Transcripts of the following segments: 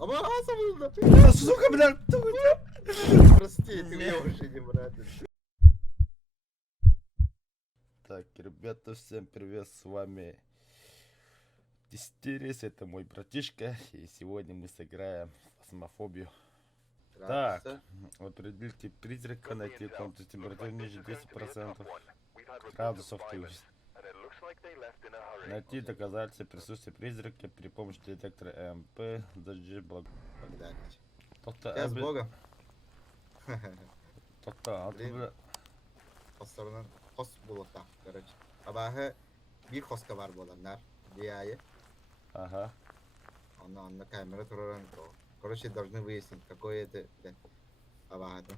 Оба, свободно. Да, сука, блядь! Прости, ты мне уже не брат. Так, ребята, всем привет, с вами Тестерис, это мой братишка, и сегодня мы сыграем в фасмофобию. Так, Здравствуйте. определите призрака, найти комнату температуры ниже 10% градусов, то есть. Найти доказательства присутствия призрака при помощи детектора МП, зажечь блок. Богданович. Тота, Сейчас с Богом. тота, Блин. Хостарынан хос булакта, короче. Абахы bir хоска бар боламдар. Дияе. ага. Он на камеру туран. Короче, должны выяснить, какой это, блядь, абахату.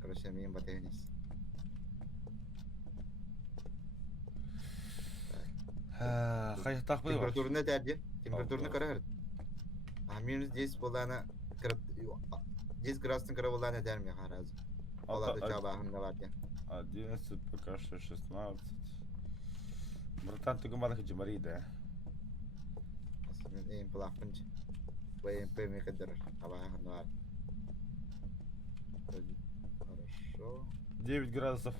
Короче, мин батегнис. Қайықтақ бұй бар. Температурны дәрде. Температурны Алло. карар. Минус 10 болана 10 градусный кара болана дәрме харазы. Олады чабахында бар ден. 11, пока что 16. Братан, ты гумадах джамари, да? Мен ең плахпынчы. ВМП мекадыр. Абахында бар. Хорошо. 9 градусов.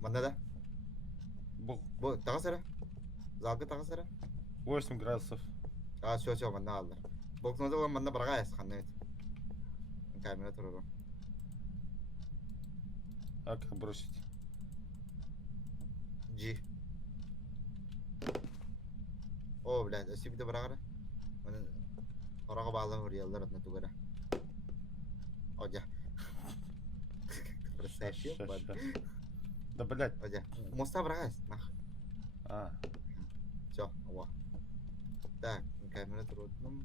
Манда да? Бұл Бұл тағасыра? Залғы тағасыра? 8 градусов. Все, манда алды. Болкноды olan манда барға ясқанды ет. Камера тұрырым. А как бросить? G. О, блядь, өсі біді бұрағыры. Оны ораға бағылы ғыриялар отны тугара. Одя. Просайши, Ща, бады. ща. Да, блядь. Одя. Моста бұрага яс, нах. А, Все, ова. Так, камера тұрырым.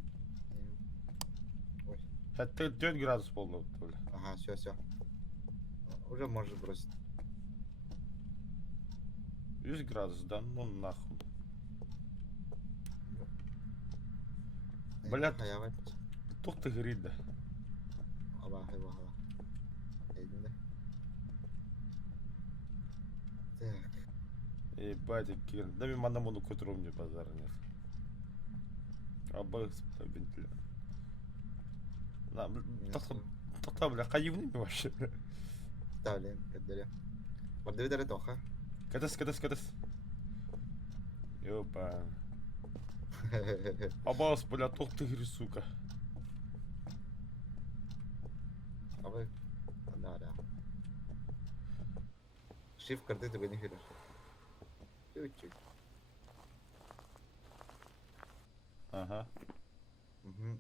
Ой. это 9 градусов полного, бля. Ага, все. Уже можешь бросить. 10 градусов, да ну нахуй. Блядь. Хаяват. Тух ты горит, да. Aba, Elinde. Так. Ебать, Кир. Да мне мана мону которого мне базар нет. Обоих вентиля. Тота, бля, хаивный вообще. Ставлен, каддаля. Барды видаре тоха. Кадас. Ёпа. Абас, бля, тух ты гори, сука. Абы. Да. Shift करते तो नहीं फिर. Чуть-чуть. Ага.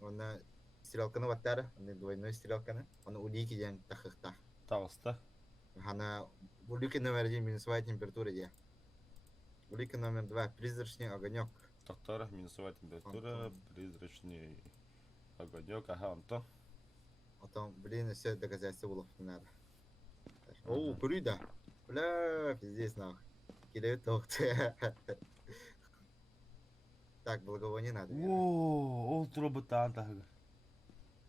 Она стрелканы ваттары, она двойной стрелканы. Он улики ден тахыхта. Талста. Она улики номер 1 минусовая температура я. Улики номер 2 призрачный огонек. Доктора, минусовая температура, призрачный огонек, ага, он то. Потом, блин, все доказательства улов не надо. О, кури да. Бля, пиздец нахуй. Кидают тохты. Так, благовоние надо. О, ол троботан тахы.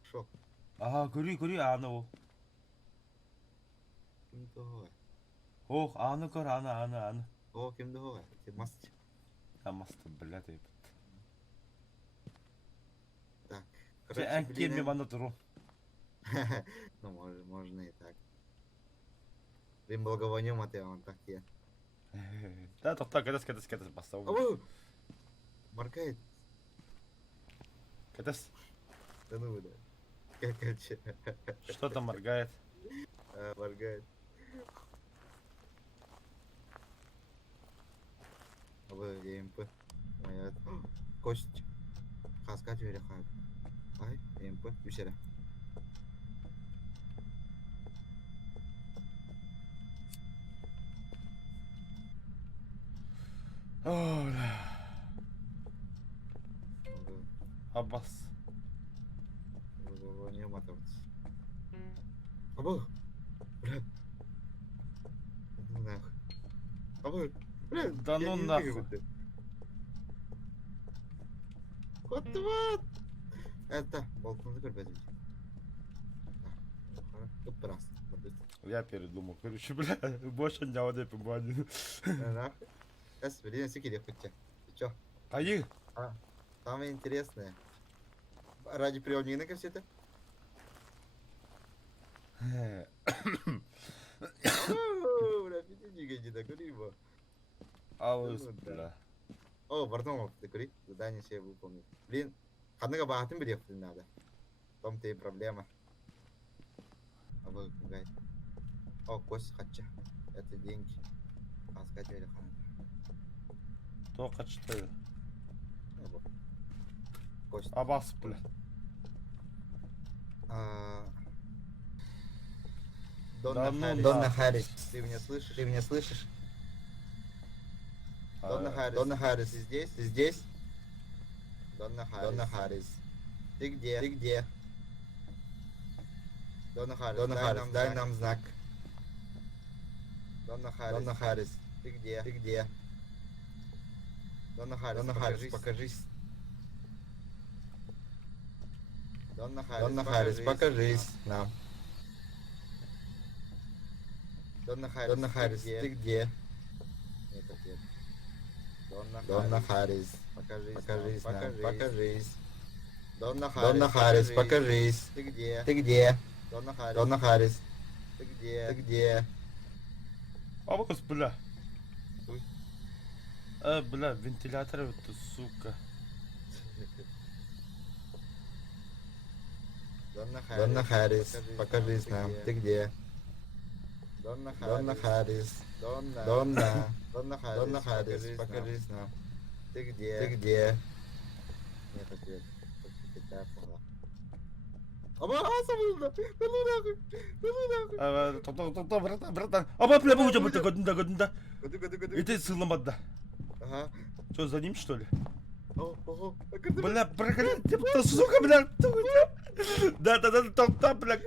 Шо? Ага, кури, ано. Кимді ғой? Ох, ано кор, ано. О, кимді ғой? Ты маст. Амасты, блядь, еб. Так. Ты анкер мне мана туру. Ну, можно и так. Блин, благовоние мате, он так я. Да, тоқта, кадас, бастау. Ау! Моргает. Кадас, Да ну, да. Короче. что там моргает? Моргает. Абы, ЕМП. Моя... Кость. Хаска жібере қайып. Ай, ЕМП. Үшері. О, Аббас. Благовоние матовцы. Абы! Блядь. Ну нахуй. Абы! Блядь. Да ну нахуй. Вот. Это, болтунды көрбәдім. Upp раз. Я передумал, короче, бля, больше не надо, побаню. Нахуй. Әс, блин, әсі келек бітті. Чё? Кайы? Самое интересное. Ради приемника все это? Бля, пятидника не докури его. Алыс, Ну да. бля. О, Бартомов, докури. Задание все выполнил. Блин, одного богатым брев надо. В том-то и проблема. А вы пугай. О, кость хача. Это деньги. А сказать или хан. То kaçtı? Кость. Абас, бля. Да ну Донна да. Харрис. Ты меня слышишь? Ты меня слышишь? Донна Харрис. Донна Харрис, ты здесь? Ты здесь? Донна Харрис. Донна Харрис. Ты где? Ты где? Донна Харрис. Донна Харрис, дай нам знак. Донна Харрис. Донна Харрис. Ты где? Ты где? Донна Харрис. Донна Харрис, покажись. Донна Харрис, Донна Харрис, покажись нам. Донна Харрис, Донна Харрис, ты где? Нет ответа. Донна Харрис, покажись нам, покажись. Донна Харрис, покажись. Ты где? Ты где? Донна Харрис, ты где? Ты где? Абас, бля. Бля, вентилятор öttü, сука. Донна Харрис, покажись нам. Ты где? Донна Харрис. Донна. Донна Харрис, покажись нам. Ты где? Ты где? Нет ответа. Тоқта, братан. Аба, бля, мы уйдем, годында. Иди сыламады. Ага. Что, за ним, что ли? Ого. Бля, проклятие, сука, бля. Да, тоқта, бля.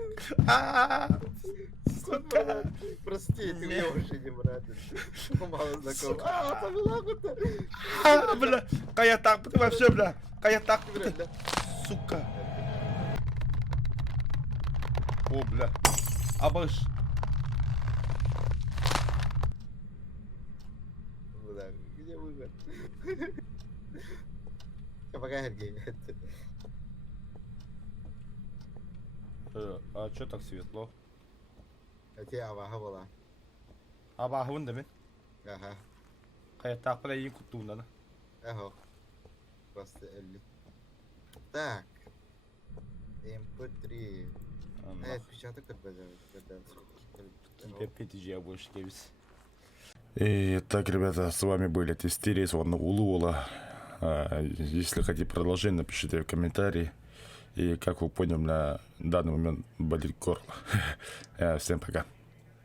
Сука. Прости, ты меня уже не брат. Мало знаком. Бля, kayak takut вообще, бля. Kayak takut. Сука. О, бля. Абаш. Где выход? Пока, Сергей. А чё так светло? А тебе Аваха была. Абахы вон демен. Ага. Kayak takut ең кутуна. Ага. Просто Элли. Так. MP3. Отпечаток Я больше девиз. И так, ребята, с вами были Тестерис, вон Улула. Если хотите продолжение, напишите в комментарии. И как вы поняли, на данный момент болит горло. Всем пока.